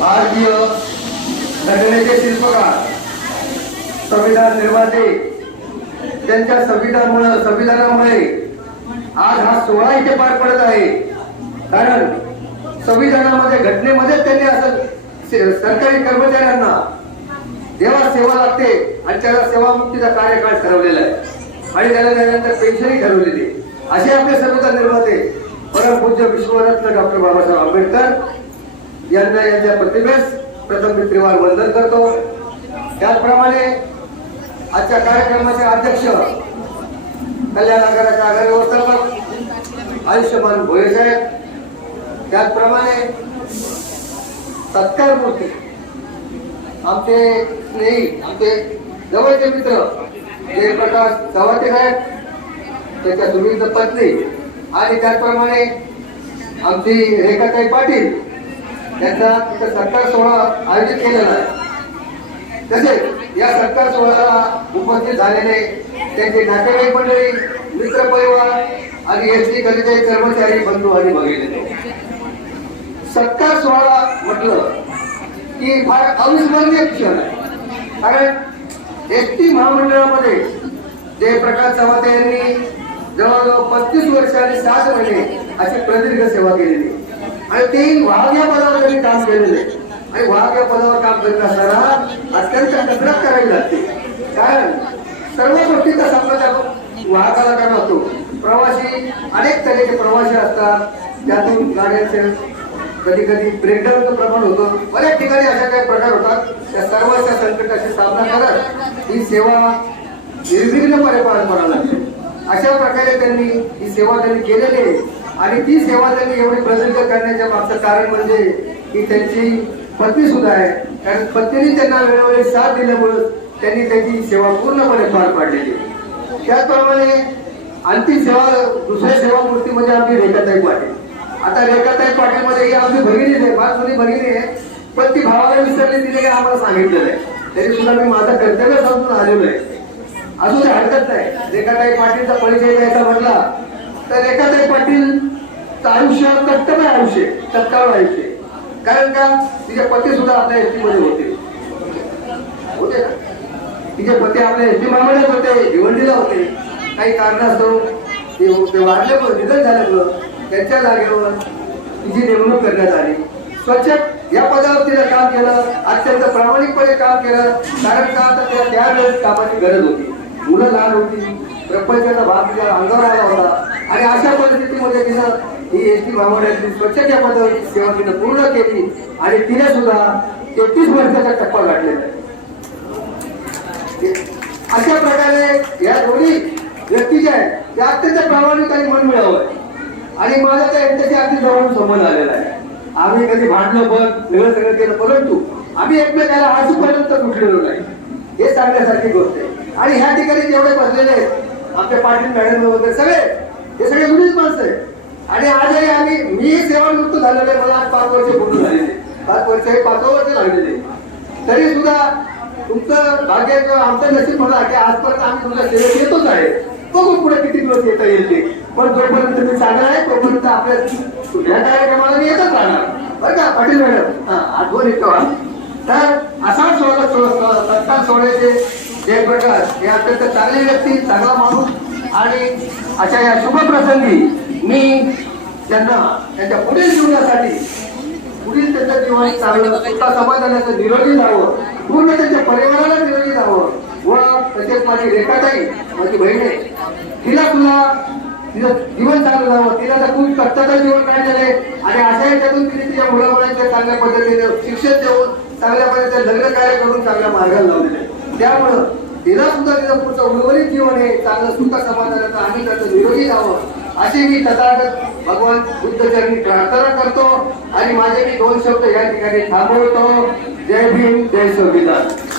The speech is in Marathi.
भारतीय घटनेचे शिल्पकार संविधान निर्माते त्यांच्या संविधानामुळे संविधानामुळे आज हा सोहळा इथे पार पडत आहे. कारण संविधानामध्ये घटनेमध्ये त्यांनी असं सरकारी कर्मचाऱ्यांना जेव्हा सेवा लागते आणि त्याला सेवामुक्तीचा कार्यकाळ ठरवलेला आहे. आणि त्याला त्यानंतर पेन्शनही ठरवलेली असे आपले संविधान निर्माते परमपूज्य विश्वरत्न डॉक्टर बाबासाहेब आंबेडकर यांना यांच्या प्रतिभेस प्रथम मी त्रिवार वंदन करतो. त्याचप्रमाणे आजच्या कार्यक्रमाचे अध्यक्ष कल्याण नगराच्या आघाडी व्यवस्थापक आयुष्यमान भोये साहेब. त्याचप्रमाणे सत्कार मूर्ती. आमचे स्नेही आमचे जवळचे मित्र जयप्रकाश चव्हाटे साहेब त्याच्या सुविध पत्नी आणि त्याचप्रमाणे आमची रेखाताई पाटील त्याचा तिथं सत्कार सोहळा आयोजित केलेला आहे. तसेच या सत्कार सोहळ्याला उपस्थित झालेले त्यांचे नातेवाईक मंडळी मित्र परिवार आणि एस टी कलेचे कर्मचारी बंधू आणि भगिनी. सत्कार सोहळा म्हटलं की फार अविस्मरणीय क्षण आहे. कारण एस टी महामंडळामध्ये जयप्रकाश चव्हाटे यांनी जवळजवळ पस्तीस वर्ष आणि सात महिने अशी प्रदीर्घ सेवा केलेली. आणि ते वाहक या पदावर त्यांनी काम केलेले आणि वाहक या पदावर काम करत असताना अत्यंत कसरत करावी लागते. कारण सर्व गोष्टीचा सामना त्या वाहकाला काय होतो प्रवासी अनेक तऱ्हेचे प्रवासी असतात. त्यातून गाड्यांचे कधी कधी ब्रेकडाऊनचं प्रमाण होतं. बऱ्याच ठिकाणी अशा काही प्रकार होतात. त्या सर्वांच्या संकटाशी सामना करत ही सेवा निर्विघ्नपणे पार पाडावी लागते. अशा प्रकारे त्यांनी ही सेवा त्यांनी केलेली आहे. आणि ती सेवा त्यांनी एवढी प्रसिद्ध करण्याच्या मागचं कारण म्हणजे की त्यांची पत्नी सुद्धा आहे. कारण पत्नीने त्यांना वेळोवेळी साथ दिल्यामुळं त्यांनी त्यांची सेवा पूर्णपणे पार पाडलेली त्याचप्रमाणे अंतिम सेवा दुसऱ्या सेवा मूर्ती म्हणजे आमची रेखाताई पाटील. आता रेखाताई पाटील मध्ये ही आमची भगिनी आहे फार जुनी भगिनी आहे. पण ती भावाला विसरली तिने आम्हाला सांगितलेलं आहे. तरी सुद्धा मी माझं कर्तव्य समजून आलेलो आहे. अजून हरकत नाही. रेखाताई पाटीलचा परिचय द्यायचा म्हटला तर रेखाताई पाटील आयुष्य कट्टमय आयुष्य तत्काळ आयुष्य. कारण का? तिचे पती सुद्धा आपल्या एसटी मध्ये होते. होते ना? तिचे पती आपल्या एसटी महामंडळात होते भिवंडीला होते. काही कारणास्तव ते ते वाढल्यामुळे निधन झाल्यामुळं त्यांच्या जागेवर तिची नेमणूक करण्यात आली. स्वच्छ या पदावर तिला काम केलं अत्यंत प्रामाणिकपणे काम केलं. कारण का? तर त्या त्यावेळेस कामाची गरज होती. मुलं लहान होती प्रपंचाचा भाग तिच्या अंगावर आला होता. आणि अशा परिस्थितीमध्ये तिनं ही एस टी महामंडळाची स्वच्छतेच्या पदावरची सेवा तिनं पूर्ण केली. आणि तिने सुद्धा तेहतीस वर्षाचा टप्पा गाठलेला आहे. अशा प्रकारे या दोन्ही व्यक्ती ज्या आहेत त्या अत्यंत प्रामाणिक आणि मन मिळावं आणि माझा त्या यांच्याशी अगदी जवळून संबंध आलेला आहे. आम्ही कधी भांडलो पण सगळं सगळं केलं परंतु आम्ही एकमेकाला आजूपर्यंत तुटलेलो नाही. हे सांगण्यासारखी गोष्ट आहे. आणि ह्या ठिकाणी जेवढे बसलेले आहेत आमचे पाटील मॅडम वगैरे सगळे हे सगळे जुनीच माणसं आहेत. आणि आजही आम्ही मी सेवानिवृत्त झालेलो आहे मला आज पाच वर्ष पूर्ण झालेले पाच वर्ष हे पाच वर्ष लागलेले तरी सुद्धा तुमचं भाग्य किंवा आमचं नशीब म्हणा की आजपर्यंत आम्ही तुमच्या सेवेत येतोच आहे. बघू पुढे किती दिवस येता येईल ते. पण जोपर्यंत मी चांगला आहे तोपर्यंत आपल्या या कार्यक्रमाला मी येतच राहणार. बरं का पाटील मॅडम? हा आठवण येतो. तर असा सोळा सोळा सत्ता सोहळ्याचे जयप्रकाश हे अत्यंत चांगले व्यक्ती चांगला माणूस. आणि अशा या शुभ प्रसंगी मी त्यांना त्यांच्या पुढील जीवनासाठी पुढील त्याचं जीवन चांगलं स्वतः समाजाला निरोगी जावं पूर्ण त्याच्या परिवाराला निरोगी जावं व तसेच माझी रेखाताई माझी बहीण आहे तिला तुला तिचं जीवन चांगलं जावं तिला तर खूप कष्टाचं जीवन काय झालंय आणि अशा याच्यातून तिने तिच्या मुलामुलांच्या चांगल्या पद्धतीने शिक्षण देऊन चांगल्या पद्धतीने लग्न कार्य करून चांगल्या मार्गाला लावलेलं आहे. त्यामुळं तिला सुद्धा तिचं पुढचं उर्वरित जीवन आहे. चांगलं सुख समाधानाचं आम्ही त्याचं निरोगी राहावं. अशी मी तथागत भगवान बुद्धचरणी प्रार्थना करतो. आणि माझे मी दोन शब्द या ठिकाणी थांबवतो. जय भीम जय संविधान.